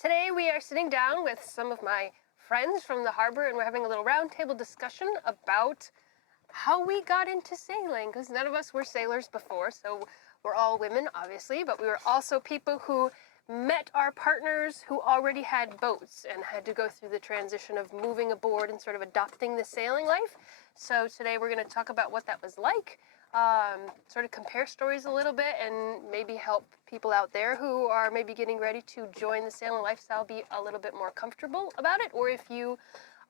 Today we are sitting down with some of my friends from the harbor and we're having a little roundtable discussion about how we got into sailing, because none of us were sailors before, so we're all women, obviously, but we were also people who met our partners who already had boats and had to go through the transition of moving aboard and sort of adopting the sailing life. So today we're going to talk about what that was like, sort of compare stories a little bit, and maybe help people out there who are maybe getting ready to join the sailing lifestyle be a little bit more comfortable about it, or if you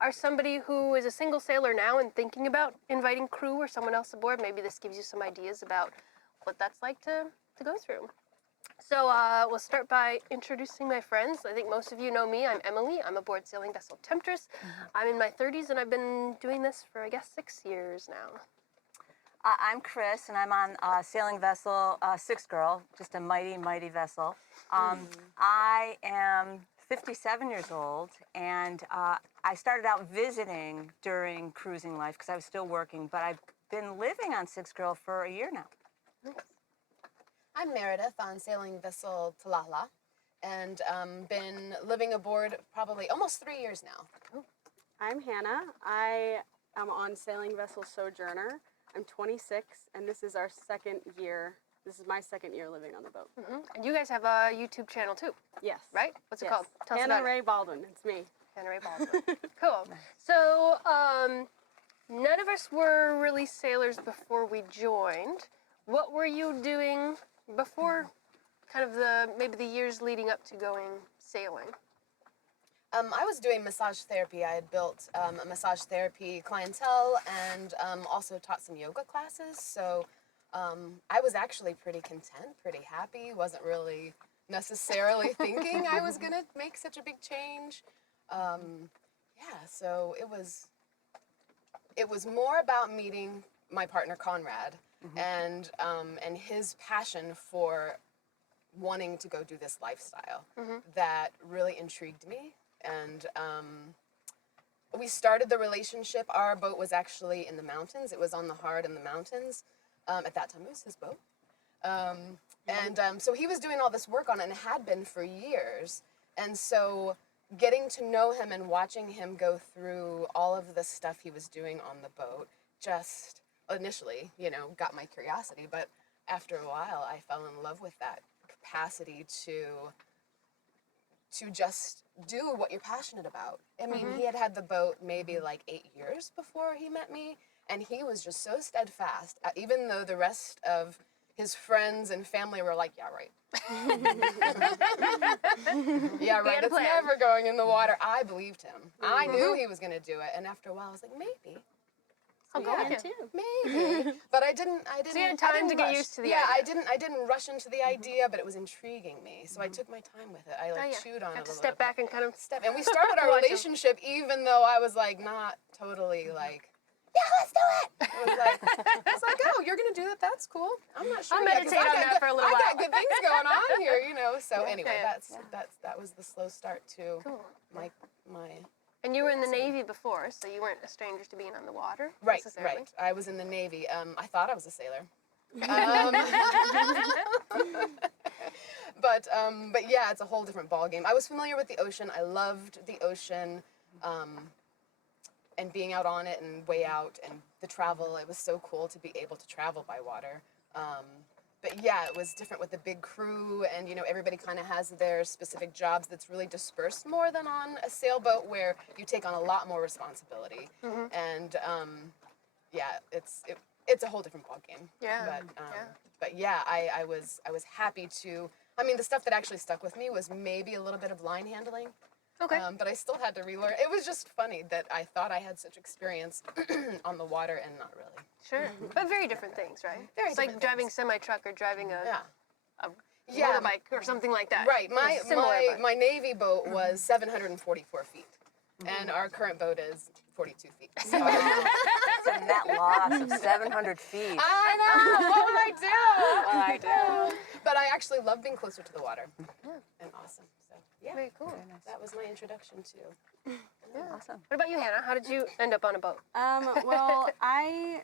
are somebody who is a single sailor now and thinking about inviting crew or someone else aboard, maybe this gives you some ideas about what that's like to go through. So we'll start by introducing my friends. I think most of you know me. I'm Emily. I'm aboard sailing vessel Temptress. I'm in my 30s and I've been doing this for, I guess, 6 years now. I'm Kris, and I'm on sailing vessel Six Girl, just a mighty, mighty vessel. I am 57 years old, and I started out visiting during cruising life because I was still working, but I've been living on Six Girl for a year now. Nice. I'm Meredith on sailing vessel Tla Hla, and been living aboard probably almost 3 years now. I'm Hannah. I am on sailing vessel Sojourner. I'm 26, and this is our second year. This is my second year living on the boat. And you guys have a YouTube channel too, Yes. right? What's it Yes. called? Tell us Hannah about Ray it. Baldwin. It's me. Hannah Ray Baldwin. Cool. So none of us were really sailors before we joined. What were you doing before kind of maybe the years leading up to going sailing? I was doing massage therapy. I had built a massage therapy clientele and also taught some yoga classes. So I was actually pretty content, pretty happy. Wasn't really necessarily thinking I was going to make such a big change. So it was more about meeting my partner Conrad and his passion for wanting to go do this lifestyle that really intrigued me. And we started the relationship. Our boat was actually in the mountains. It was on the Hard in the mountains. At that time, it was his boat. So he was doing all this work on it and had been for years. And so getting to know him and watching him go through all of the stuff he was doing on the boat just initially, got my curiosity. But after a while, I fell in love with that capacity to just do what you're passionate about. I mean, he had the boat maybe like 8 years before he met me, and he was just so steadfast, even though the rest of his friends and family were like, yeah, right. Yeah, right, it's never going in the water. I believed him. I knew he was going to do it, and after a while I was like, maybe. I'll go with you. Maybe, but I didn't. So you had time to get used to the idea. I didn't rush into the idea, but it was intriguing me. So I took my time with it. I chewed on it a little bit. To step back and kind of And we started our relationship even though I was like not totally like, yeah, let's do it. It was like, oh, you're gonna do that? That's cool. I'm not sure. I'll meditate on that for a little while. I got good things going on here, So anyway, that was the slow start to my. And you were in the Navy before, so you weren't a stranger to being on the water, Right. necessarily. I was in the Navy. I thought I was a sailor. But yeah, it's a whole different ballgame. I was familiar with the ocean. I loved the ocean, and being out on it and way out and the travel. It was so cool to be able to travel by water. But yeah, it was different with the big crew, and everybody kind of has their specific jobs that's really dispersed more than on a sailboat where you take on a lot more responsibility. And it's a whole different ballgame. Yeah. But yeah, I was happy to. I mean, the stuff that actually stuck with me was maybe a little bit of line handling. Okay. But I still had to relearn. It was just funny that I thought I had such experience on the water and not really. Sure. But very different things, right? Very it's like different driving semi-truck or driving a Yeah. motorbike or something like that. Right. Similar, but- My Navy boat was 744 feet, and our current boat is 42 feet. So. That's a net loss of 700 feet. I know. What would I do? I do. But I actually love being closer to the water. And awesome. So yeah. Very cool. That was my introduction to. Yeah. Awesome. What about you, Hannah? How did you end up on a boat? Well, I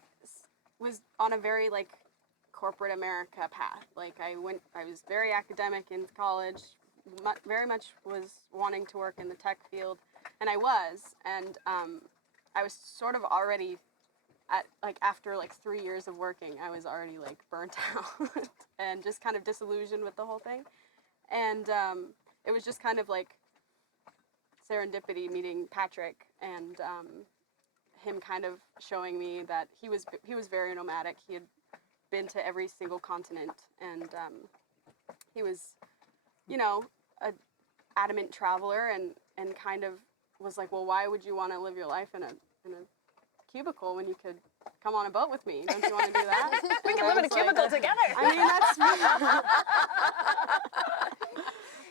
was on a very corporate America path. I was very academic in college, very much was wanting to work in the tech field, and I was, and I was sort of already after 3 years of working, I was already burnt out and just kind of disillusioned with the whole thing, and it was just kind of serendipity meeting Patrick and him kind of showing me that he was very nomadic. He had been to every single continent, and he was, a adamant traveler, and kind of was like, well, why would you want to live your life in a cubicle when you could come on a boat with me? Don't you want to do that? We can live in a cubicle together. I mean, that's.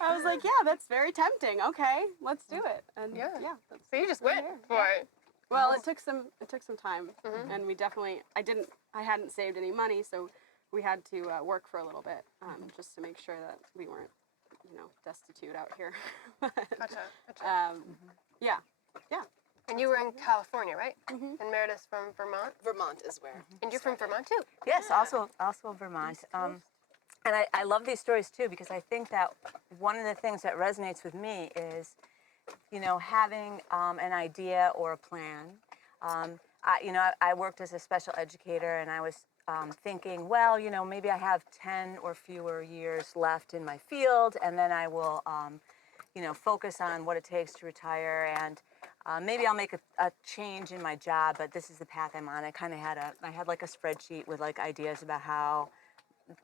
I was like, yeah, that's very tempting. Okay, let's do it. And Yeah. that's So you just went for it. well, it took some time, and we definitely. I hadn't saved any money, so we had to work for a little bit just to make sure that we weren't, destitute out here. Gotcha. Yeah. And you were in California, right? And Meredith's from Vermont. Vermont is where. And you're from Vermont too. Yes, also Vermont. And I love these stories too, because I think that one of the things that resonates with me is, having an idea or a plan. I worked as a special educator, and I was thinking, well, maybe I have 10 or fewer years left in my field, and then I will, focus on what it takes to retire, and maybe I'll make a change in my job, but this is the path I'm on. I had a spreadsheet with ideas about how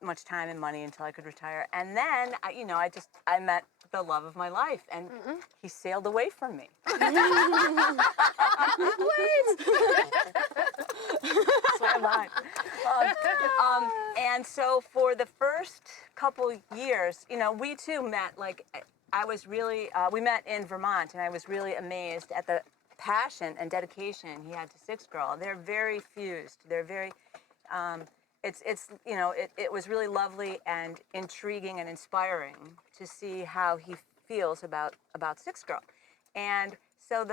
much time and money until I could retire. And then, I met the love of my life, and he sailed away from me. Swam on. And so for the first couple years, we too met, we met in Vermont, and I was really amazed at the passion and dedication he had to Six Girl. They're very fused. They're very, it was really lovely and intriguing and inspiring to see how he feels about Six Girl. And so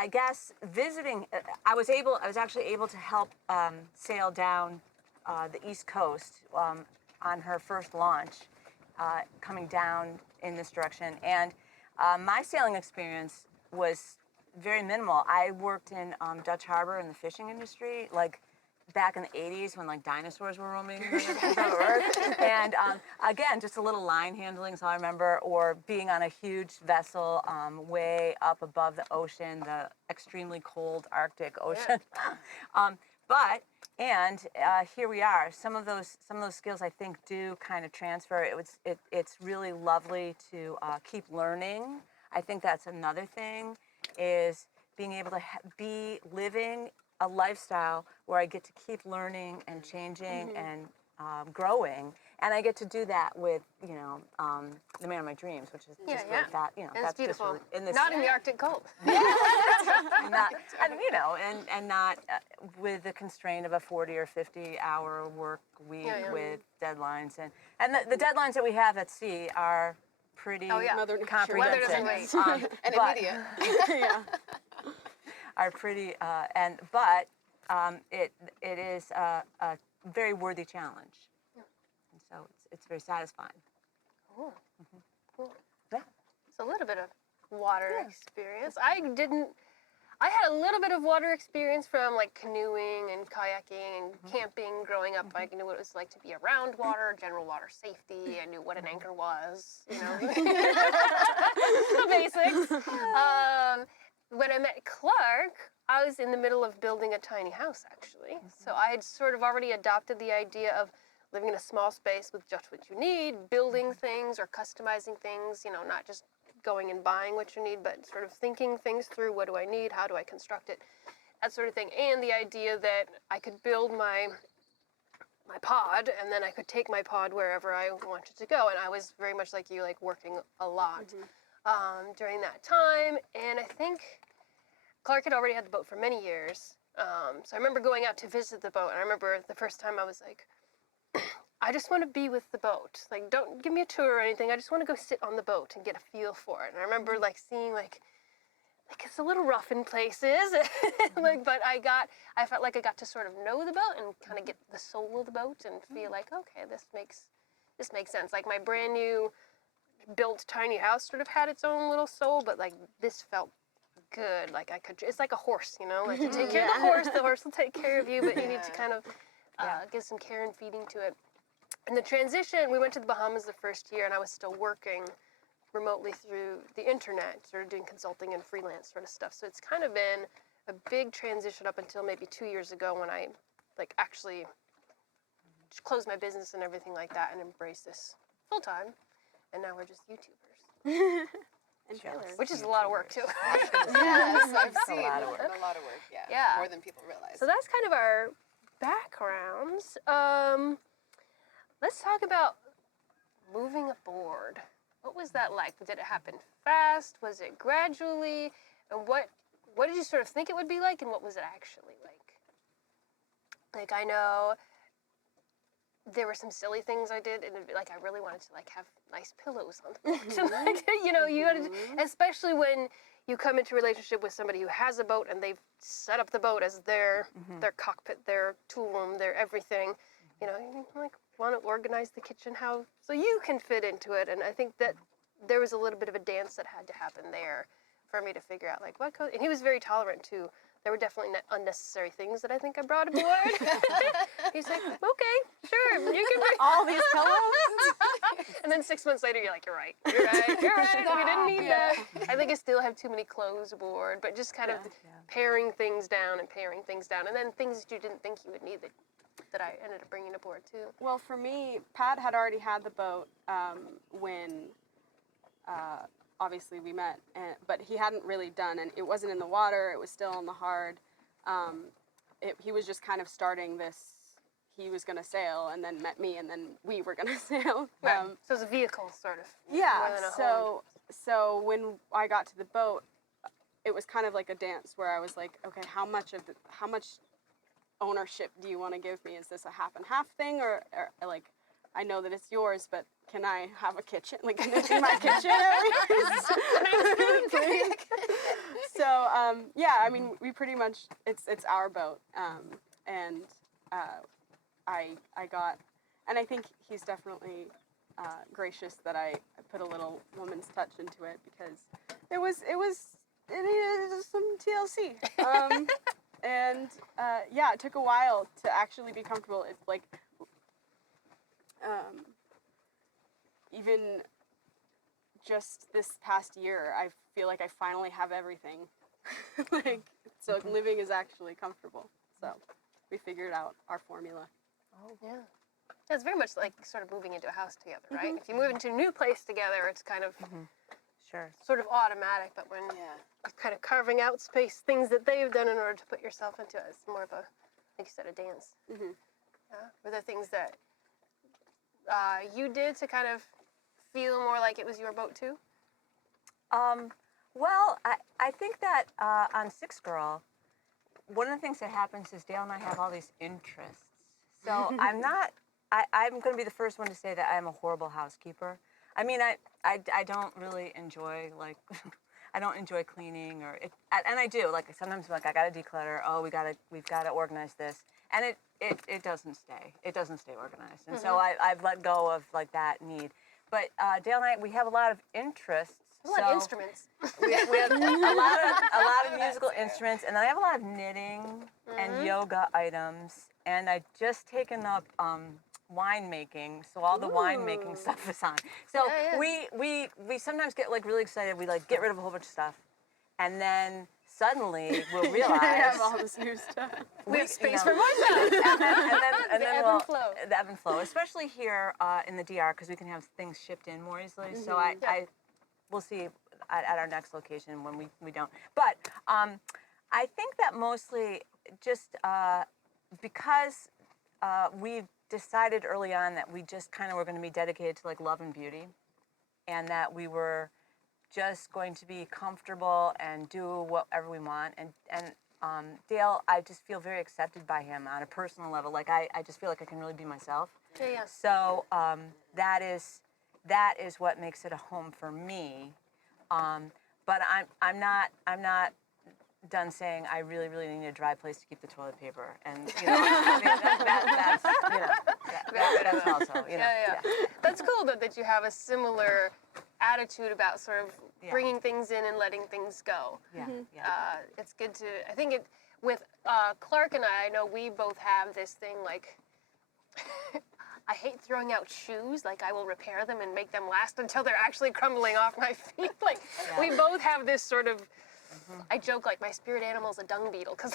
I guess visiting, I was actually able to help sail down the East Coast on her first launch, coming down in this direction. And my sailing experience was very minimal. I worked in Dutch Harbor in the fishing industry, back in the 80s when dinosaurs were roaming the earth. And again, just a little line handling, so I remember, or being on a huge vessel way up above the ocean, the extremely cold Arctic Ocean. Here we are. Some of those skills I think do kind of transfer. It's really lovely to keep learning. I think that's another thing, is being able to be living a lifestyle where I get to keep learning and changing and growing, and I get to do that with the man of my dreams, which is just really that And that's it's beautiful. just really in this Not in the Arctic cold. and not with the constraint of a 40 or 50-hour work week with deadlines, and the deadlines that we have at sea are pretty Mother Nature. comprehensive. Weather doesn't wait. And but- immediate. Yeah. are pretty it is a very worthy challenge, and so it's very satisfying. Cool. Cool. Yeah. It's a little bit of water experience. I had a little bit of water experience from canoeing and kayaking and camping growing up. I knew what it was like to be around water, general water safety. I knew what an anchor was, the basics. When I met Clark, I was in the middle of building a tiny house, actually. So I had sort of already adopted the idea of living in a small space with just what you need, building things or customizing things, not just going and buying what you need, but sort of thinking things through. What do I need? How do I construct it? That sort of thing. And the idea that I could build my pod, and then I could take my pod wherever I wanted to go. And I was very much like you, working a lot during that time. And I think Clark had already had the boat for many years. So I remember going out to visit the boat, and I remember the first time I was like, I just want to be with the boat. Don't give me a tour or anything. I just want to go sit on the boat and get a feel for it. And I remember seeing it's a little rough in places, but I felt like I got to sort of know the boat and kind of get the soul of the boat and feel okay, this makes sense. My brand new built tiny house sort of had its own little soul, but like this felt good. Like I could, it's like a horse, you know, like you take care of the horse will take care of you, but you need to kind of give some care and feeding to it. And the transition, we went to the Bahamas the first year, and I was still working remotely through the internet, sort of doing consulting and freelance sort of stuff. So it's kind of been a big transition up until maybe 2 years ago when I like actually just closed my business and everything like that and embraced this full time. And now we're just YouTubers. And sailors. Which is a lot of work too. Yes, I've seen a lot of work. a lot of work. Yeah, Yeah. more than people realize. So that's kind of our backgrounds. Let's talk about moving aboard. What was that like? Did it happen fast? Was it gradually? And what did you sort of think it would be like, and what was it actually like? Like, I know there were some silly things I did, and like I really wanted to like have nice pillows on the boat. And, like, you know, you gotta, especially when you come into a relationship with somebody who has a boat and they've set up the boat as their cockpit, their tool room, their everything. You know, you like want to organize the kitchen how so you can fit into it. And I think that there was a little bit of a dance that had to happen there for me to figure out like what goes. And he was very tolerant too. There were definitely unnecessary things that I think I brought aboard. He's like, okay, sure, you can bring All these pillows. And then 6 months later, you're like, you're right. We didn't need that. I think I still have too many clothes aboard, but just kind of paring things down, and then things that you didn't think you would need that I ended up bringing aboard too. Well, for me, Pat had already had the boat when obviously we met, but he hadn't really done, and it wasn't in the water, it was still on the hard. He was just kind of starting this, he was going to sail, and then met me, and then we were going to sail. So it's a vehicle, sort of. Yeah, more than a home. so when I got to the boat, it was kind of like a dance where I was like, okay, how much ownership do you want to give me? Is this a half and half thing, or like, I know that it's yours, but can I have a kitchen? Like, can it be my kitchen at least? So, yeah, I mean, we pretty much, it's our boat. And I got, and I think he's definitely gracious that I put a little woman's touch into it, because it needed some TLC. And yeah, it took a while to actually be comfortable. It's like, even just this past year, I feel like I finally have everything. Like, so living is actually comfortable. So we figured out our formula. Oh, yeah. It's very much like sort of moving into a house together, right? If you move into a new place together, it's kind of Sure. sort of automatic, but when you're kind of carving out space, things that they've done in order to put yourself into it, it's more of a, like you said, a dance. Were there things that you did to kind of feel more like it was your boat too? Well, I think that on Six Girl, one of the things that happens is Dale and I have all these interests. So I'm going to be the first one to say that I'm a horrible housekeeper. I mean, I don't really enjoy, like, I don't enjoy cleaning, and I do, like, sometimes I'm like, I gotta declutter, we've gotta organize this, and it doesn't stay organized, and so I've let go of, like, that need. But Dale and I, we have a lot of interests. A lot of instruments. We have a lot of musical instruments, and then I have a lot of knitting and yoga items, and I just taken up winemaking, so all the winemaking stuff is on. So we sometimes get like really excited. We like get rid of a whole bunch of stuff, and then suddenly we'll realize I have all this new stuff. We have space for more stuff. and then ebb and flow. The ebb and flow, especially here in the DR, because we can have things shipped in more easily. So we'll see at our next location when we don't. But I think that mostly just because we've decided early on that we just kind of were going to be dedicated to like love and beauty, and that we were just going to be comfortable and do whatever we want. And Dale, I just feel very accepted by him on a personal level. Like I just feel like I can really be myself. Yeah. So that is what makes it a home for me. But I'm not done saying I really, really need a dry place to keep the toilet paper, and I mean, that's also That's cool that you have a similar attitude about sort of Yeah. bringing things in and letting things go. Yeah. Yeah. It's good to, I think it, with Clark and I know we both have this thing like, I hate throwing out shoes. Like I will repair them and make them last until they're actually crumbling off my feet. Like we both have this sort of, I joke like my spirit animal's a dung beetle because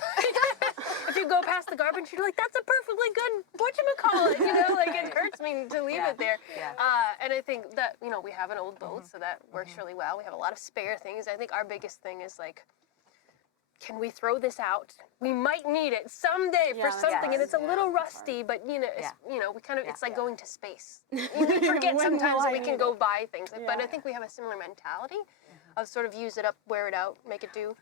if you go past the garbage, you're like, that's a perfectly good whatchamacallit, you know, like it hurts me to leave it there. Yeah. And I think that, you know, we have an old boat, so that works really well. We have a lot of spare things. I think our biggest thing is like, can we throw this out? We might need it someday for that's something, hard. and it's a little Yeah, that's rusty, but you know, it's, Yeah. you know, we kind of, it's like Yeah. going to space. We forget When sometimes will that I we can need go it? buy things, but I Yeah. think we have a similar mentality of sort of use it up, wear it out, make it do,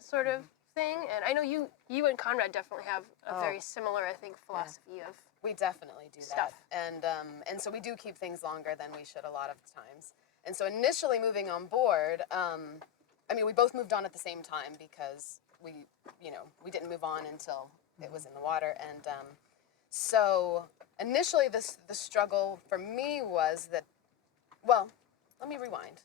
sort of thing. And I know you and Conrad definitely have a very similar, I think, philosophy of. We definitely do Stuff. that, and so we do keep things longer than we should a lot of times. And so initially moving on board, I mean, we both moved on at the same time because we didn't move on until it was in the water. And so initially, the struggle for me was that, well, let me rewind.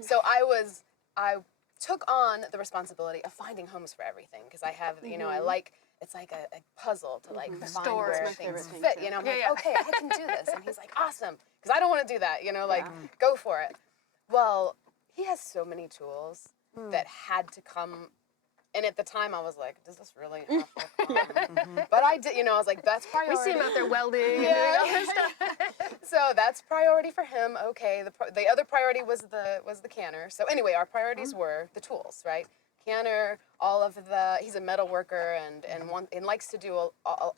So I took on the responsibility of finding homes for everything because I have, you know, I like, it's like a puzzle to like find Stores. where My favorite things thing, fit, too. you know, I'm Yeah, like, yeah. okay, I can do this. And he's like, awesome, because I don't want to do that, you know, like, go for it. Well, he has so many tools that had to come, and at the time I was like, does this really have to come? But I did, you know, I was like, that's priority. We see him out there welding and doing Yeah. all this stuff. So that's priority for him. Okay, the other priority was the canner. So anyway, our priorities were the tools, right? Canner, all of the. He's a metal worker and likes to do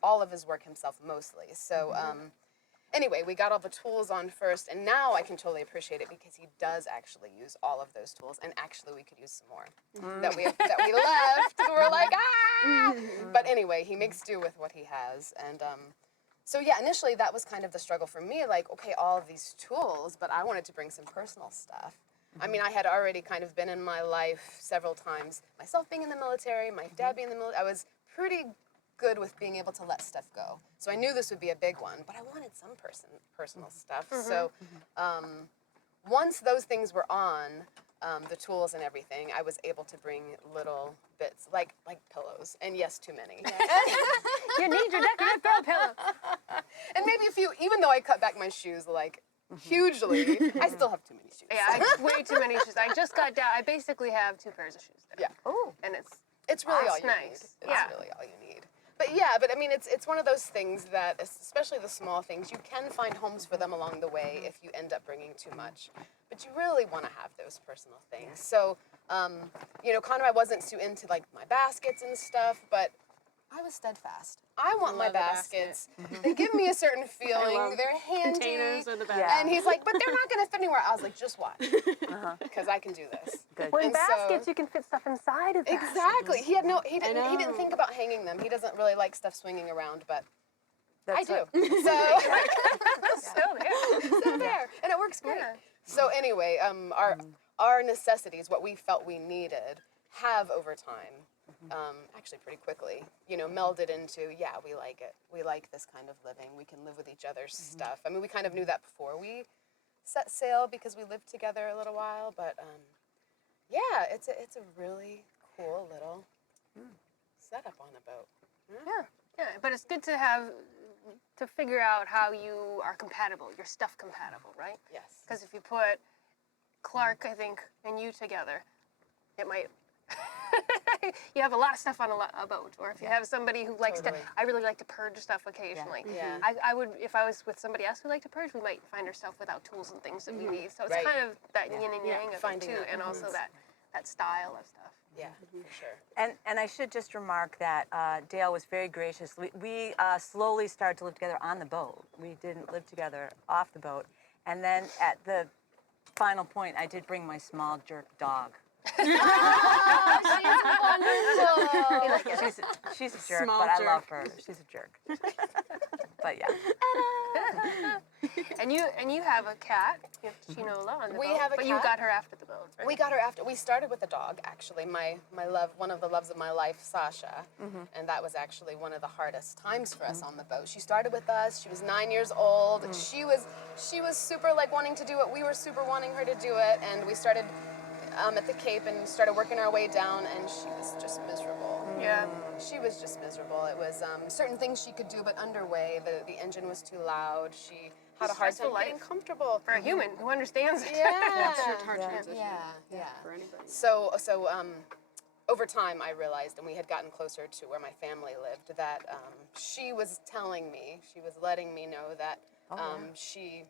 all of his work himself mostly. So anyway, we got all the tools on first, and now I can totally appreciate it because he does actually use all of those tools, and actually we could use some more that we left. We're like ah. But anyway, he makes do with what he has, and so yeah, initially that was kind of the struggle for me. Like, okay, all of these tools, but I wanted to bring some personal stuff. I mean, I had already kind of been in my life several times, myself being in the military, my dad being in the military. I was pretty good with being able to let stuff go. So I knew this would be a big one, but I wanted some personal stuff. So once those things were on, the tools and everything, I was able to bring little bits, like pillows, and yes, too many. You need your decorative throw pillow. And maybe a few, even though I cut back my shoes like hugely, I still have too many shoes. Yeah, I have way too many shoes. I just got down. I basically have 2 pairs of shoes there. Yeah. Oh. And it's It's really all That's you nice. need. It's Yeah. really all you need. But yeah, but I mean, it's one of those things that, especially the small things, you can find homes for them along the way if you end up bringing too much. But you really want to have those personal things. So, you know, Conrad wasn't too into like my baskets and stuff, but I was steadfast. I want my Love a basket. baskets. They give me a certain feeling. love They're handy. Containers are the best. Yeah. And he's like, but they're not going to fit anywhere. I was like, just watch, because I can do this. Good. Well, in And so- baskets, you can fit stuff inside of baskets. Exactly. He didn't know. think about hanging them. He doesn't really like stuff swinging around, but I That's do. what- So Still there. still there, and it works great. Yeah. So anyway, our necessities, what we felt we needed, have over time, actually pretty quickly, you know, melded into we like it. We like this kind of living. We can live with each other's stuff. I mean, we kind of knew that before we set sail because we lived together a little while, but yeah, it's a really cool little setup on a boat. Yeah, but it's good to figure out how you are compatible, your stuff compatible, right? Yes. Because if you put Clark, I think, and you together, it might. You have a lot of stuff on a boat, or if you have somebody who likes Totally. to. I really like to purge stuff occasionally. Yeah. I would, if I was with somebody else who liked to purge, we might find ourselves without tools and things that we need. So it's Right. kind of that yin and yang of it Finding too, that and also balance. that style of stuff. Yeah, for sure. And I should just remark that Dale was very gracious. We slowly started to live together on the boat. We didn't live together off the boat. And then at the final point, I did bring my small jerk dog. Wonderful. She's a jerk, Small but I jerk. love her. She's a jerk. But yeah. And you have a cat. You have Chinola on the We boat. have a but you cat. got her after the boat, right? We got her after, we started with a dog, actually. My love, one of the loves of my life, Sasha. And that was actually one of the hardest times for us on the boat. She started with us, she was 9 years old. She was super like wanting to do it. We were super wanting her to do it. And we started at the Cape and started working our way down, and she was just miserable. Yeah. She was just miserable. It was certain things she could do, but underway, the engine was too loud. She had a hard time Stressful getting life. comfortable. For a human who understands it. Yeah. It's a hard transition Yeah. for anybody. So over time, I realized, and we had gotten closer to where my family lived, that she was telling me, she was letting me know that she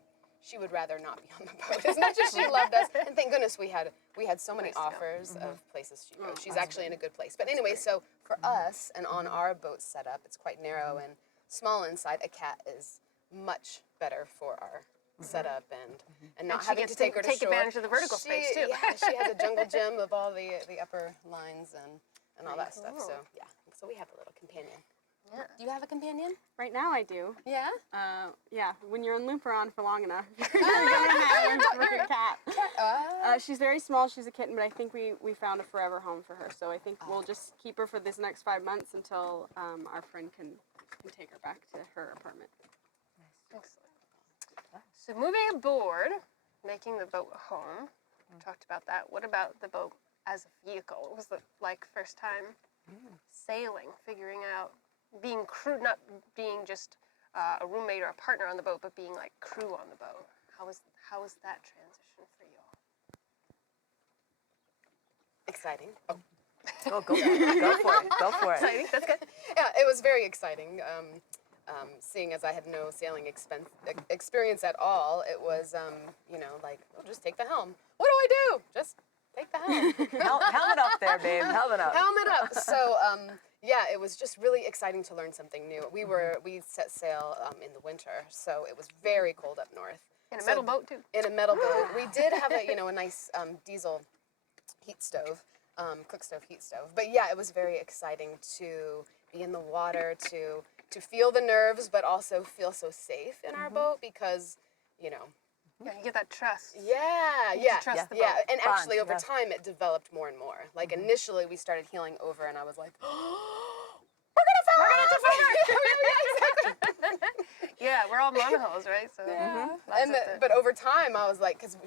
would rather not be on the boat as much as she loved us. And thank goodness we had so many offers of places she goes. She's actually in a good place. But anyway, so for us and on our boat setup, it's quite narrow and small inside. A cat is much better for our setup and not she having gets to take her to take shore. advantage of the vertical space, too. Yeah, she has a jungle gym of all the upper lines and all that stuff. So yeah, so we have a little companion. Yeah. Do you have a companion? Right now I do. Yeah. Yeah, when you're in Luperon for long enough, you're gonna have a cat. She's very small. She's a kitten, but I think we found a forever home for her. So I think we'll just keep her for this next 5 months until our friend can take her back to her apartment. Excellent. So moving aboard, making the boat home. We talked about that. What about the boat as a vehicle? What was it like first time sailing, figuring out being crew, not being just a roommate or a partner on the boat, but being like crew on the boat? How was that transition for you all? Exciting. Oh. Oh, go for it. Go for it. Exciting. That's good. Yeah, it was very exciting. Seeing as I had no sailing experience at all, it was, like, oh, just take the helm. What do I do? Just take the helm. Helmet up there, babe. Helmet up. Helmet up. So, yeah, it was just really exciting to learn something new. We set sail in the winter, so it was very cold up north. In a metal boat too. In a metal boat. We did have a nice diesel heat stove, cook stove, heat stove. But yeah, it was very exciting to be in the water, to feel the nerves, but also feel so safe in our boat because, Yeah, you get that trust. Yeah. trust the Yeah, boat. and actually over yeah. time it developed more and more. Like initially we started heeling over and I was like, we're gonna fall Yeah, we're all monohulls, right? So But over time I was like, because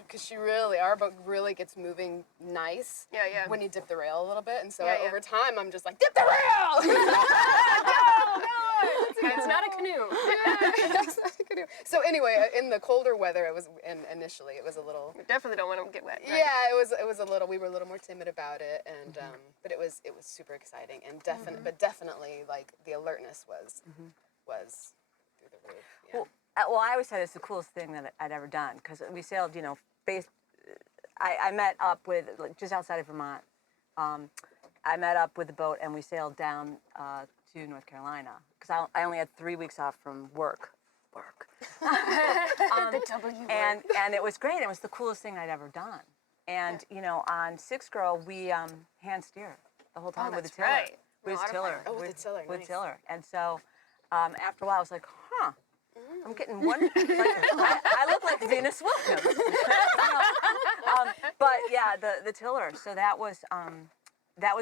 our boat really gets moving nice. Yeah. When you dip the rail a little bit, and so Yeah. over time I'm just like, dip the rail. It's not a canoe. So anyway, in the colder weather, initially it was a little. You definitely don't want them to get wet. Right? Yeah, it was a little. We were a little more timid about it, and but it was super exciting and definitely like the alertness was through the roof. Yeah. Well, I always said it's the coolest thing that I'd ever done because we sailed, I met up with, like, just outside of Vermont. I met up with the boat and we sailed down to North Carolina because I only had 3 weeks off from work. The W word. And it was great. It was the coolest thing I'd ever done. And on Six Girl, we hand steer the whole time with the that's tiller. right. With A lot of tiller. fun. Oh, with the tiller, With nice. tiller. And so after a while, I was like, I'm getting one. I look like Venus Williams. But yeah, the tiller. So that was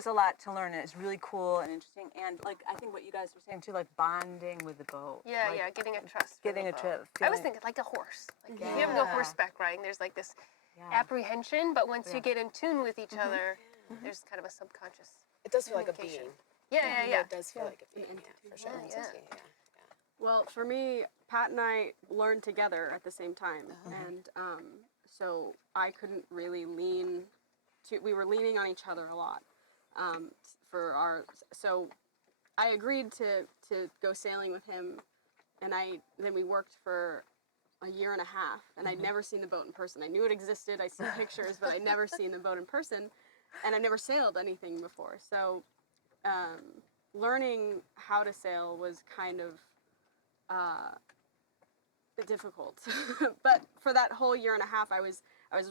a lot to learn, and it's really cool and interesting. And like I think what you guys were saying too, like bonding with the boat. Yeah, like, getting a trust. from Getting the a boat. trip. I was feeling- thinking like a horse. Like if you ever go horseback riding, there's like this apprehension, but once you get in tune with each other, there's kind of a subconscious. It does feel like a Communication. being. Yeah. It does feel like a being. For sure. Yeah. Entity, yeah. Well, for me, Pat and I learned together at the same time, and so I couldn't really we were leaning on each other a lot so I agreed to go sailing with him, and then we worked for a year and a half, and I'd never seen the boat in person. I knew it existed, I'd seen pictures, but I'd never seen the boat in person, and I've never sailed anything before. So learning how to sail was kind of difficult. But for that whole year and a half, I was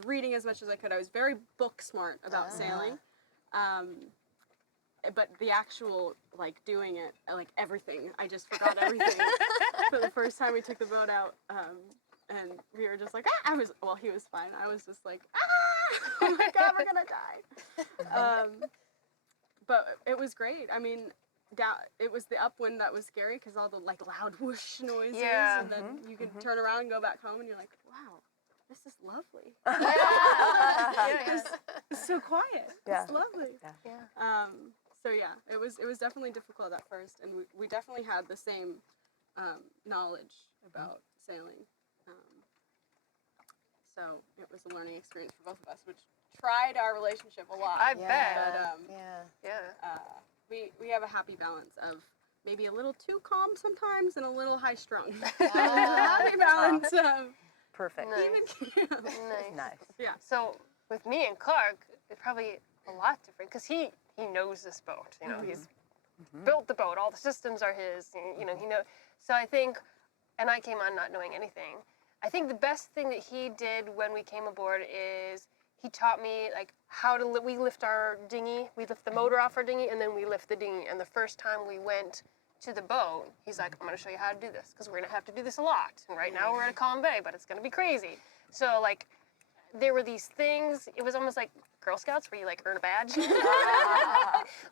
reading as much as I could. I was very book smart about sailing. but the actual like doing it, like everything, I just forgot everything for the first time we took the boat out, and we were just like, ah! He was fine. I was just like, ah! Oh my God, we're gonna die. But it was great. I mean, it was the upwind that was scary because all the like loud whoosh noises, Yeah. and then you can turn around and go back home, and you're like, wow, this is lovely. Yeah. It's so quiet. Yeah. It's lovely. Yeah. So yeah, it was definitely difficult at first, and we definitely had the same knowledge about sailing. So it was a learning experience for both of us, which tried our relationship a lot. I bet. But Yeah. we have a happy balance of maybe a little too calm sometimes and a little high strung. Happy balance of Perfect. Nice. even. Nice. Nice. Yeah. So with me and Clark, it's probably a lot different because he knows this boat. You know, he's built the boat. All the systems are his. You know, he knows. So I think, and I came on not knowing anything. I think the best thing that he did when we came aboard is he taught me like how to we lift our dinghy. We lift the motor off our dinghy and then we lift the dinghy. And the first time we went to the boat, he's like, I'm going to show you how to do this because we're going to have to do this a lot. And right now we're at a calm bay, but it's going to be crazy. So like there were these things. It was almost like Girl Scouts where you like earn a badge.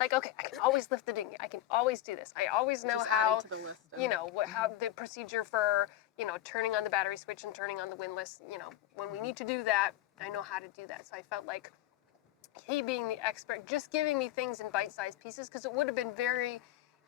Like, okay, I can always lift the dinghy. I can always do this. I always know Just how, adding to the list of- you know, how the procedure for, you know, turning on the battery switch and turning on the windlass. You know, when we need to do that, I know how to do that. So I felt like he being the expert, just giving me things in bite-sized pieces, because it would have been very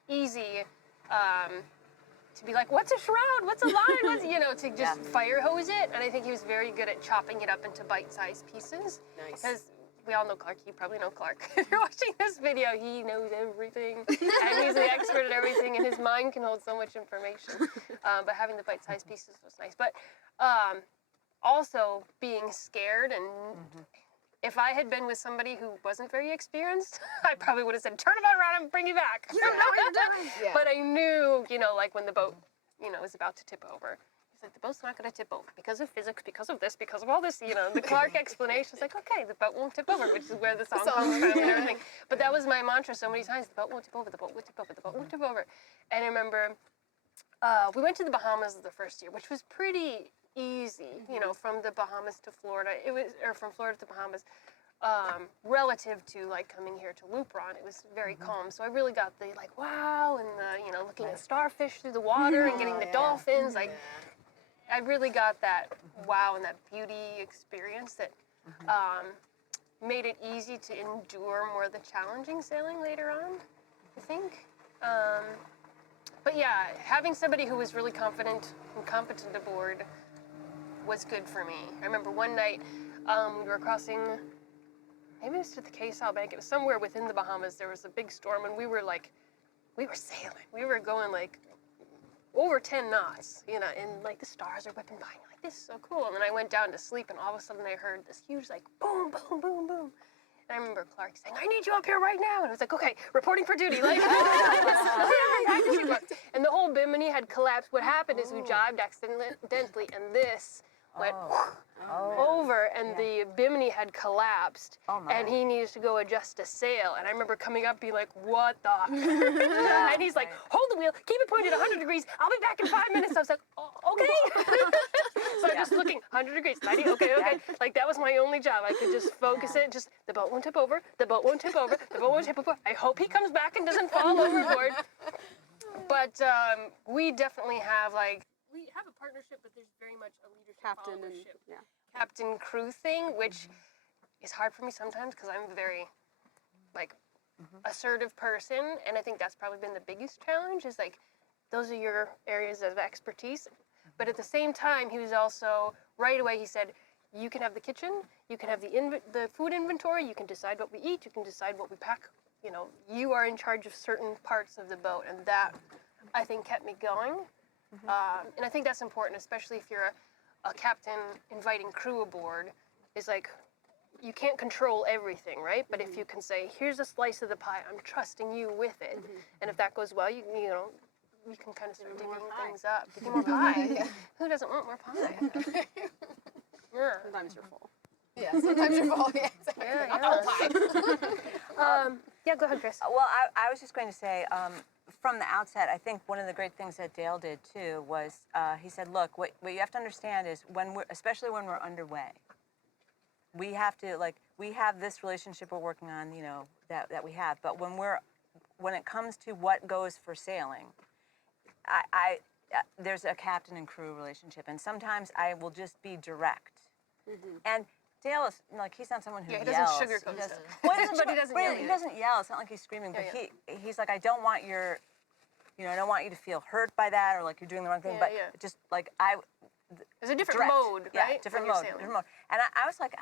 easy to be like, what's a shroud? What's a line? What's, you know, to just fire hose it. And I think he was very good at chopping it up into bite-sized pieces. Nice. Because we all know Clark. You probably know Clark. If you're watching this video, he knows everything. And he's the expert at everything, and his mind can hold so much information. But having the bite-sized pieces was nice. But also being scared, and if I had been with somebody who wasn't very experienced, I probably would have said, turn the boat around and bring me back. You don't know what you're doing. Yeah. But I knew, you know, like when the boat, you know, is about to tip over. He's like, the boat's not going to tip over because of physics, because of this, because of all this, you know. The Clark explanation is like, okay, the boat won't tip over, which is where the song comes from and everything. But that was my mantra so many times, the boat won't tip over, the boat won't tip over, the boat won't tip over. And I remember we went to the Bahamas the first year, which was pretty easy, you know, from the Bahamas to Florida. It was, or from Florida to Bahamas. Relative to like coming here to Lupron, it was very calm. So I really got the like wow, and the, you know, looking at starfish through the water and getting the dolphins. Like I really got that wow and that beauty experience that made it easy to endure more of the challenging sailing later on, I think. But yeah, having somebody who was really confident and competent aboard was good for me. I remember one night we were crossing. Maybe it was to the Quezal Bank. It was somewhere within the Bahamas. There was a big storm, and we were sailing. We were going like over 10 knots, you know, and like the stars are whipping by. And you're like, this is so cool. And then I went down to sleep, and all of a sudden I heard this huge like boom, boom, boom, boom. And I remember Clark saying, I need you up here right now. And I was like, okay, reporting for duty. Like, and the whole bimini had collapsed. What happened is we jibed accidentally, and this went over, and the bimini had collapsed, and he needed to go adjust a sail. And I remember coming up being like, what the? And he's like, hold the wheel, keep it pointed 100 degrees. I'll be back in 5 minutes. I was like, oh, okay. So I'm just looking 100 degrees, 90, okay. Like that was my only job. I could just focus it. Just the boat won't tip over. The boat won't tip over. The boat won't tip over. I hope he comes back and doesn't fall overboard. But we definitely have like. We have a partnership, but there's very much a leadership Captain and followership, yeah. captain crew thing, which is hard for me sometimes because I'm a very like assertive person, and I think that's probably been the biggest challenge. Is like those are your areas of expertise, but at the same time, he was also right away. He said, you can have the kitchen, you can have the food inventory, you can decide what we eat, you can decide what we pack. You know, you are in charge of certain parts of the boat, and that I think kept me going. And I think that's important, especially if you're a captain inviting crew aboard, is like, you can't control everything, right? But if you can say, here's a slice of the pie, I'm trusting you with it. And if that goes well, you know, you can kind of start divvying things up. Give me more pie. Who doesn't want more pie? Yeah. Sometimes you're full. Yeah, sometimes you're full. Yeah, exactly. Yeah, Not the whole pie. Yeah, go ahead, Kris. Well, I was just going to say, from the outset, I think one of the great things that Dale did too was he said, look, what you have to understand is especially when we're underway, we have to, like, we have this relationship we're working on, you know, that we have, but when it comes to what goes for sailing, there's a captain and crew relationship, and sometimes I will just be direct. And Dale is, like, he's not someone who Yeah, he yells. doesn't sugarcoat stuff. Well, But he doesn't yell he either. doesn't yell. It's not like he's screaming, but he's like, I don't want I don't want you to feel hurt by that or like you're doing the wrong thing. Yeah, but yeah. just like There's a different direct. mode, right? Yeah, different when you're mode. sailing. Different mode. And I was like,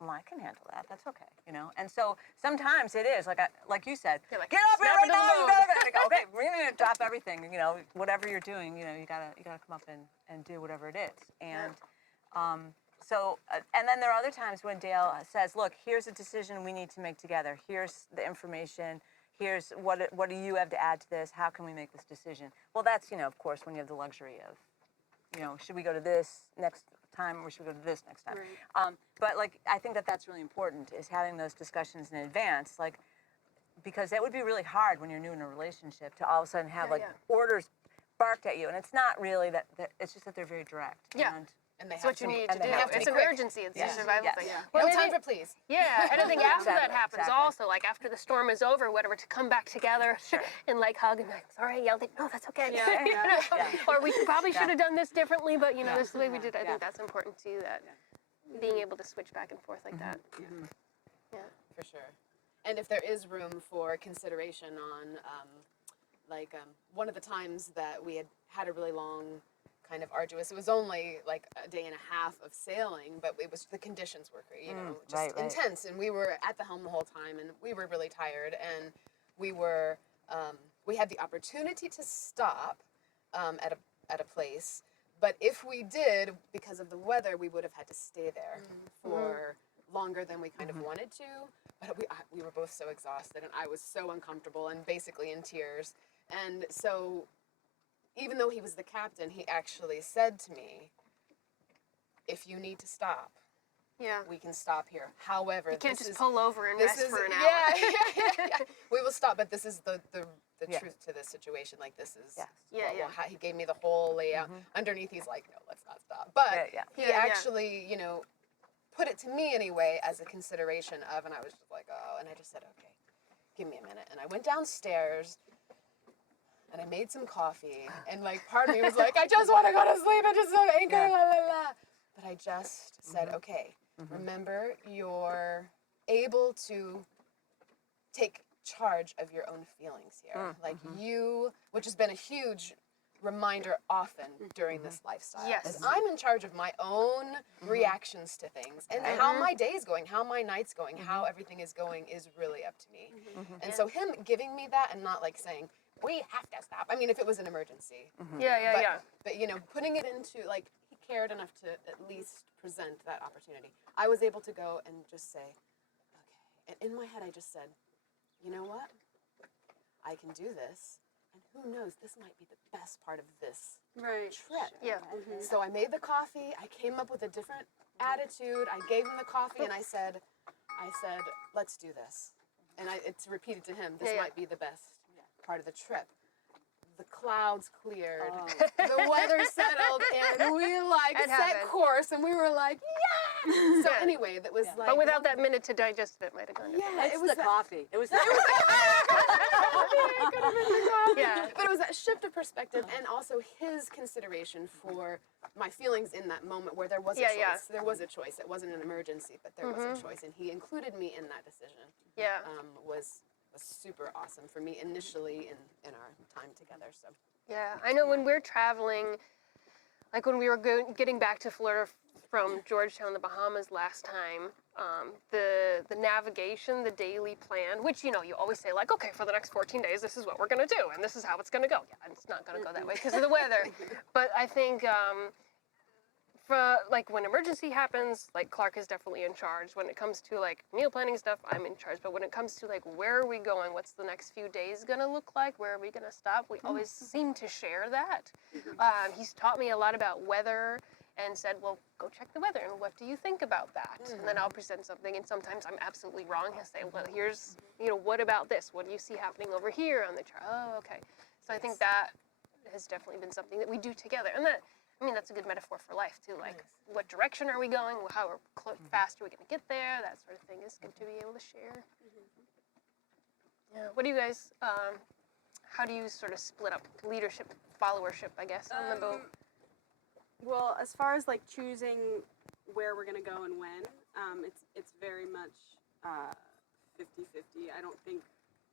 well, I can handle that. That's okay, you know. And so sometimes it is like you said, You're like, get up here snap right into the now. You mode. gotta go. Okay, we're gonna drop everything. You know, whatever you're doing, you know, you gotta come up and do whatever it is. And so, and then there are other times when Dale says, look, here's a decision we need to make together. Here's the information. Here's what do you have to add to this? How can we make this decision? Well, that's, you know, of course, when you have the luxury of, you know, should we go to this next time or should we go to this next time? Right. But, like, I think that's really important is having those discussions in advance, like, because that would be really hard when you're new in a relationship to all of a sudden have, orders barked at you. And it's not really that it's just that they're very direct. Yeah. And they It's what you need to do. It's an quick. emergency. It's Yeah. a survival Yes. thing. Yeah. Well, No and I time for think- please. Yeah, and I think after that Exactly, happens exactly. also, like after the storm is over, whatever, to come back together and like hug and be like, sorry, I yelled it. No, that's okay. Yeah, You yeah, know? yeah. Or we probably should have done this differently, but you know, Yeah. this is the way we did it. I Yeah. think that's important too, that being able to switch back and forth like that. Yeah. For sure. And if there is room for consideration on, one of the times that we had a really long, kind of arduous, it was only like a day and a half of sailing, but it was the conditions were, you know, just right. intense. And we were at the helm the whole time, and we were really tired, and we had the opportunity to stop at a place. But if we did, because of the weather, we would have had to stay there for longer than we kind of wanted to. But we were both so exhausted, and I was so uncomfortable and basically in tears. And so, even though he was the captain, he actually said to me, if you need to stop, Yeah. we can stop here. However, You can't this just is, pull over and this rest is, for an hour. yeah. We will stop, but this is the Yeah. truth to this situation. Like, this is, Yes. Yeah, yeah. he gave me the whole layout. Underneath, he's like, no, let's not stop. But Yeah. he Yeah, yeah. actually, you know, put it to me anyway as a consideration of, and I was just like, oh, and I just said, okay, give me a minute. And I went downstairs, and I made some coffee, and like part of me was like, I just want to go to sleep, I just want to anchor, la la la. But I just said, okay, remember, you're able to take charge of your own feelings here. Like which has been a huge reminder often during this lifestyle. Yes. Is I'm in charge of my own reactions to things, and how my day's going, how my night's going, how everything is going is really up to me. And so him giving me that and not like saying, we have to stop. I mean, if it was an emergency. But you know, putting it into, like, he cared enough to at least present that opportunity. I was able to go and just say, okay. And in my head, I just said, you know what? I can do this. And who knows, this might be the best part of this Right. trip. Yeah. So I made the coffee. I came up with a different attitude. I gave him the coffee, and I said, let's do this. And it's repeated to him, this Yeah, yeah. might be the best part of the trip. The clouds cleared, the weather settled, and we like It set happened. course, and we were like, yeah! So anyway, that was like. But without that minute to digest it, might have gone different. Yeah, It's it was the coffee. It was the Yeah. But it was that shift of perspective, and also his consideration for my feelings in that moment where there was a choice. Yeah. There was a choice. It wasn't an emergency, but there was a choice, and he included me in that decision. Yeah. Was super awesome for me initially in our time together. So Yeah, I know when we're traveling, like when we were getting back to Florida from Georgetown, the Bahamas last time, the navigation, the daily plan, which, you know, you always say like, okay, for the next 14 days, this is what we're going to do, and this is how it's going to go. Yeah, and it's not going to go that way because of the weather. But I think for like when emergency happens, like Clark is definitely in charge. When it comes to like meal planning stuff, I'm in charge. But when it comes to like where are we going, what's the next few days gonna look like, where are we gonna stop, we always seem to share that. He's taught me a lot about weather and said, well, go check the weather, and what do you think about that? And then I'll present something, and sometimes I'm absolutely wrong. He'll say, well, here's, what about this? What do you see happening over here on the chart? Oh, okay. So I think that has definitely been something that we do together. And that's a good metaphor for life, too. Like, what direction are we going? How fast are we going to get there? That sort of thing is good to be able to share. Yeah. What do you guys, how do you sort of split up leadership, followership, I guess, on the boat? Well, as far as like choosing where we're gonna go and when, it's very much 50-50. I don't think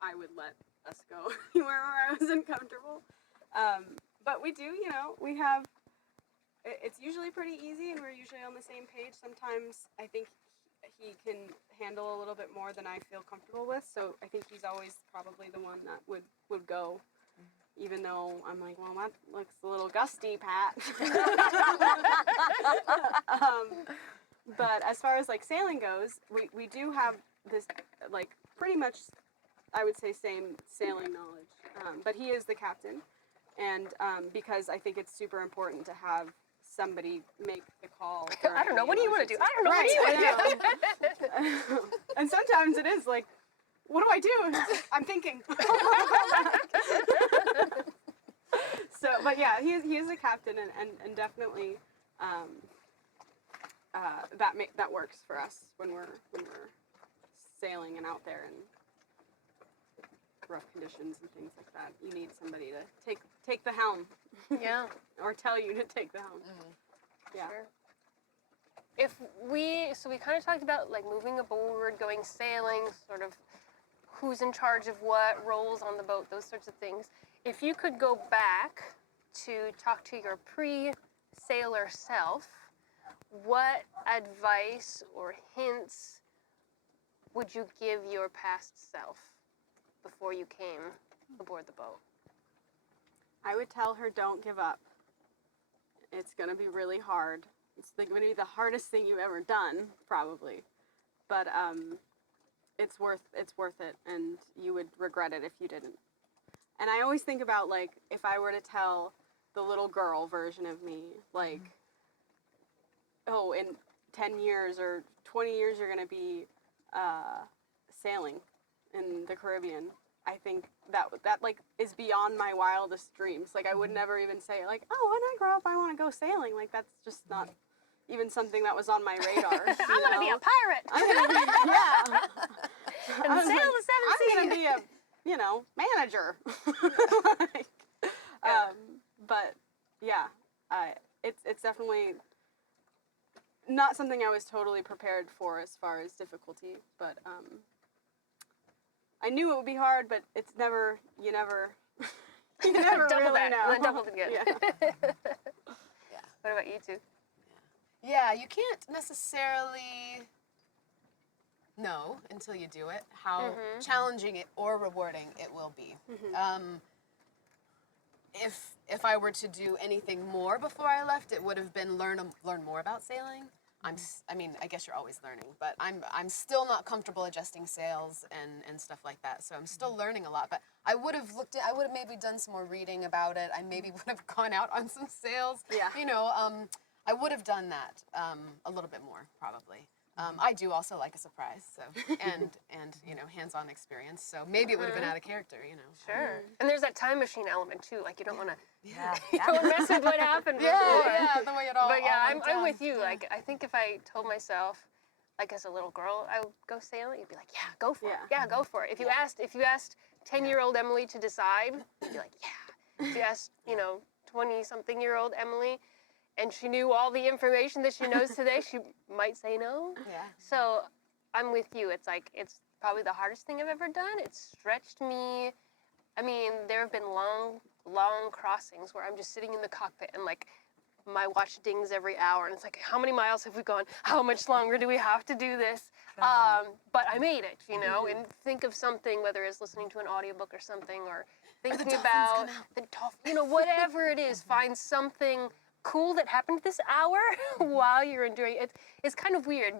I would let us go anywhere where I wasn't comfortable. But we do, we have. It's usually pretty easy, and we're usually on the same page. Sometimes I think he can handle a little bit more than I feel comfortable with. So I think he's always probably the one that would go. Even though I'm like, well, that looks a little gusty, Pat. But as far as like sailing goes, we do have this like pretty much, I would say, same sailing knowledge. But he is the captain, and because I think it's super important to have somebody make the call. I don't know. What do you want to do? I don't know. What do you want to do? And sometimes it is like, what do I do? I'm thinking. So, but yeah, he is a captain, and definitely that works for us when we're sailing and out there in rough conditions and things like that. You need somebody to take the helm. Yeah. Or tell you to take the helm. Yeah. Sure. So we kind of talked about like moving aboard, going sailing, sort of who's in charge of what, roles on the boat, those sorts of things. If you could go back to talk to your pre-sailor self, what advice or hints would you give your past self before you came aboard the boat? I would tell her, don't give up. It's going to be really hard. It's going to be the hardest thing you've ever done, probably. But it's worth it, and you would regret it if you didn't. And I always think about, like, if I were to tell the little girl version of me, like, oh, in 10 years or 20 years you're going to be sailing in the Caribbean. I think that like is beyond my wildest dreams. Like, I would never even say, like, oh, when I grow up I want to go sailing. Like, that's just not even something that was on my radar. I'm going to be a pirate. And sail the seven seas. I'm going to be a, manager. But yeah, it's definitely not something I was totally prepared for as far as difficulty, but I knew it would be hard, but it's never, you never double really that, know. and then double it again. Yeah. What about you two? Yeah, you can't necessarily know until you do it how challenging it or rewarding it will be. If I were to do anything more before I left, it would have been learn more about sailing. I guess you're always learning, but I'm still not comfortable adjusting sails and stuff like that. So I'm still learning a lot. But I would have maybe done some more reading about it. I maybe would have gone out on some sails. Yeah. I would have done that a little bit more probably. I do also like a surprise, so and hands-on experience. So maybe it would have been out of character, Sure. And there's that time machine element too. Like, you don't want to Yeah. don't mess with what happened before. Yeah, the way it all. But yeah, all went I'm down. with you. Like, I think if I told myself, like as a little girl, I would go sailing, you'd be like, yeah, go for it. Yeah, go for it. If you asked 10-year-old Emily to decide, you'd be like, yeah. If you asked 20-something-year-old Emily, and she knew all the information that she knows today, she might say no. Yeah. So I'm with you. It's like, it's probably the hardest thing I've ever done. It's stretched me. I mean, there have been long crossings where I'm just sitting in the cockpit and like my watch dings every hour. And it's like, how many miles have we gone? How much longer do we have to do this? But I made it, and think of something, whether it's listening to an audiobook or something, or thinking about the dolphin, whatever it is, find something cool that happened this hour while you're enduring it. It's kind of weird.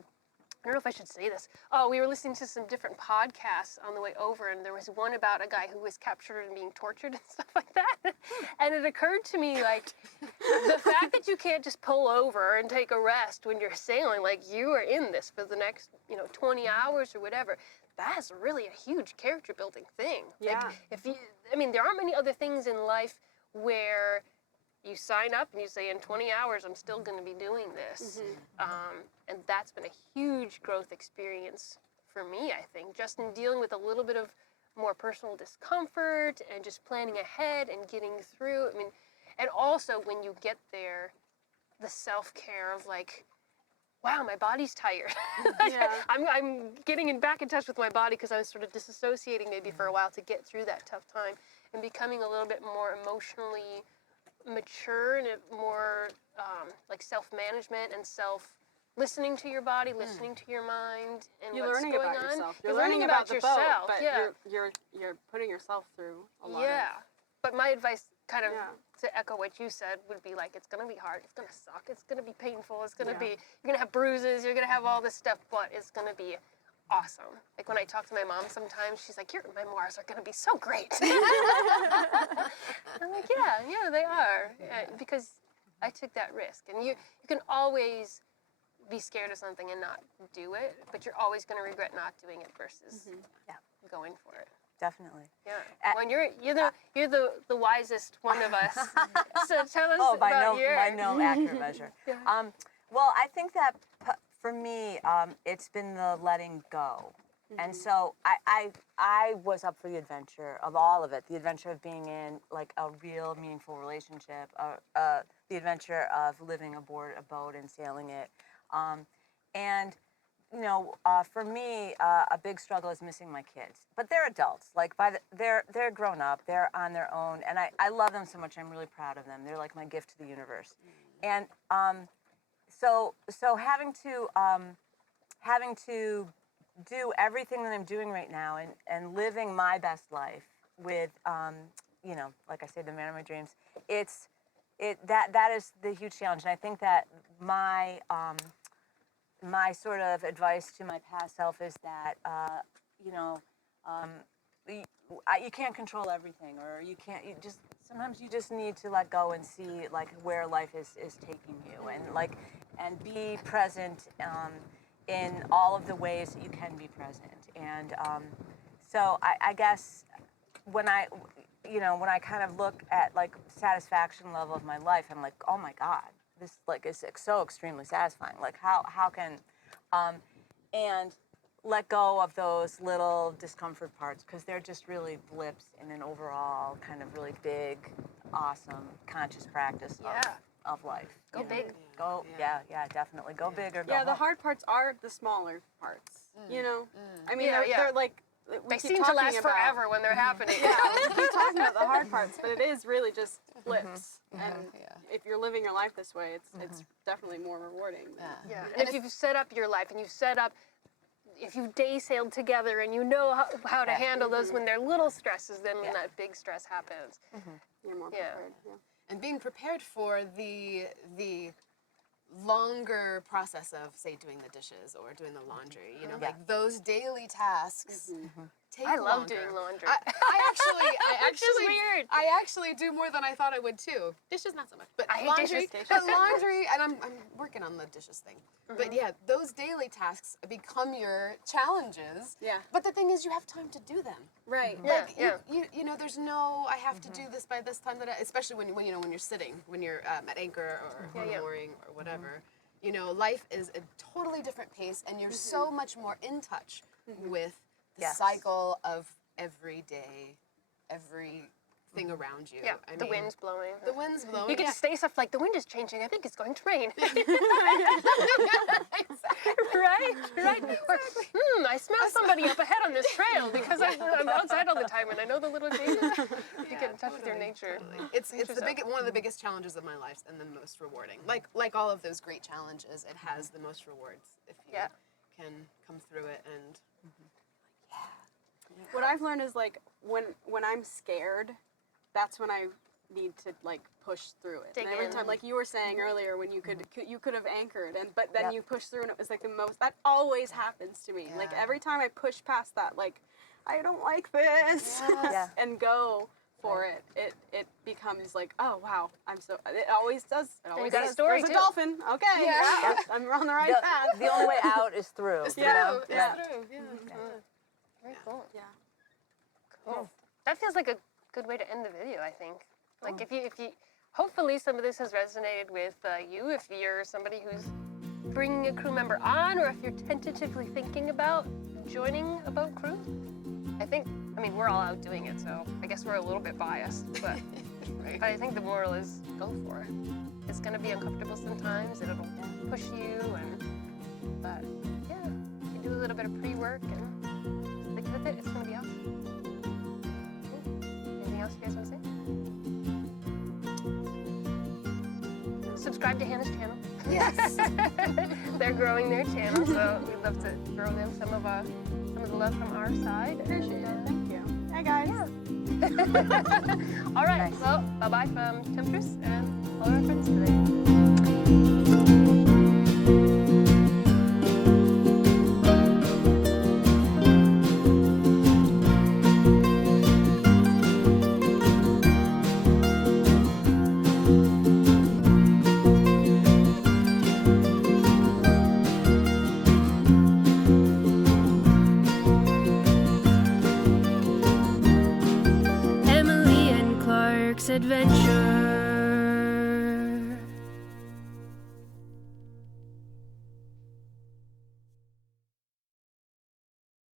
I don't know if I should say this. Oh, we were listening to some different podcasts on the way over, and there was one about a guy who was captured and being tortured and stuff like that. And it occurred to me, like, the fact that you can't just pull over and take a rest when you're sailing, like, you are in this for the next, 20 hours or whatever. That's really a huge character building thing. Yeah. Like, there aren't many other things in life where you sign up and you say, in 20 hours, I'm still going to be doing this. And that's been a huge growth experience for me, I think, just in dealing with a little bit of more personal discomfort and just planning ahead and getting through. And also when you get there, the self-care of like, wow, my body's tired. Yeah. I'm getting back in touch with my body because I was sort of disassociating maybe for a while to get through that tough time, and becoming a little bit more emotionally mature and more like self-management and listening to your body, listening to your mind, and You're what's learning going about on. yourself. You're learning about the yourself. boat, but yeah. you're putting yourself through a lot. Yeah. But my advice, kind of Yeah. to echo what you said, would be like, it's gonna be hard, it's gonna suck, it's gonna be painful, it's gonna Yeah. be, you're gonna have bruises, you're gonna have all this stuff, but it's gonna be awesome. Like when I talk to my mom sometimes, she's like, your memoirs are gonna be so great. I'm like, yeah, they are. Because I took that risk. And you can always be scared of something and not do it, but you're always gonna regret not doing it versus going for it. Definitely. Yeah. Well, you're the wisest one of us. So tell us by about no accurate measure. Yeah. Well, I think that for me, it's been the letting go. And so I was up for the adventure of all of it, the adventure of being in like a real meaningful relationship, the adventure of living aboard a boat and sailing it. And for me, a big struggle is missing my kids. But they're adults. Like they're grown up. They're on their own, and I love them so much. I'm really proud of them. They're like my gift to the universe. And so having to do everything that I'm doing right now and living my best life with like I said, the man of my dreams. That is the huge challenge, and I think that my sort of advice to my past self is that, you can't control everything, or sometimes you just need to let go and see like where life is taking you, and be present in all of the ways that you can be present. And so I guess when I kind of look at like satisfaction level of my life, I'm like, oh my God, this like is so extremely satisfying. Like how can and let go of those little discomfort parts, because they're just really blips in an overall kind of really big, awesome conscious practice of life. Go big. Go definitely go big or go Yeah, the home. hard parts are the smaller parts. I mean, Yeah, they're like They seem to last forever when they're happening. Yeah, we keep talking about the hard parts, but it is really just blips. And if you're living your life this way, it's definitely more rewarding. Yeah. And if you've set up your life and if you've day sailed together and you know how to handle those when they're little stresses, then when that big stress happens. You're more prepared. Yeah. And being prepared for the longer process of, say, doing the dishes or doing the laundry, like those daily tasks take I love longer. doing laundry. I Which is weird. I actually do more than I thought I would too. Dishes not so much, but I hate laundry. dishes. But laundry, and I'm working on the dishes thing. But yeah, those daily tasks become your challenges. Yeah. But the thing is, you have time to do them. Right. Yeah, Like you know, there's no I have to do this by this time especially when you're sitting, when you're at anchor or mooring or whatever. Life is a totally different pace, and you're so much more in touch with the cycle of every day, everything around you. Yeah, I the mean, wind's blowing. The wind's blowing. You can just say stuff like, the wind is changing, I think it's going to rain. Right? Or, I smell somebody up ahead on this trail because I'm outside all the time and I know the little changes. You get in touch with your nature. Totally. It's one of the biggest challenges of my life and the most rewarding. Like all of those great challenges, it has the most rewards if you can come through it and What I've learned is like when I'm scared, that's when I need to like push through it. Dig And every in. time, like you were saying earlier, when you could have anchored, but then Yep. you push through, and it was like the most. That always happens to me. Like Yeah. every time I push past that, like I don't like this, Yeah. and go for it. It becomes like, oh wow, It always does. It always got a does. story, There's too. a dolphin. Okay, Yeah. I'm on the right path. The only way out is through. It's you Yeah. know? true. Yeah. It's true. Yeah. Very cool. Yeah. Cool. That feels like a good way to end the video, I think. Like if you, hopefully some of this has resonated with you. If you're somebody who's bringing a crew member on, or if you're tentatively thinking about joining a boat crew, I mean, we're all out doing it, so I guess we're a little bit biased, but Right. I think the moral is go for it. It's gonna be uncomfortable sometimes, and it'll push you, but yeah, you do a little bit of pre-work and stick with it. It's gonna be awesome. Cool. Anything else you guys want to say? Subscribe to Hannah's channel. Yes. They're growing their channel, so we'd love to throw them some of the love from our side. Appreciate it. Thank you. Hey guys. All right. Nice. Well, bye-bye from Temptress and all our friends today. Emily and Clark's adventure.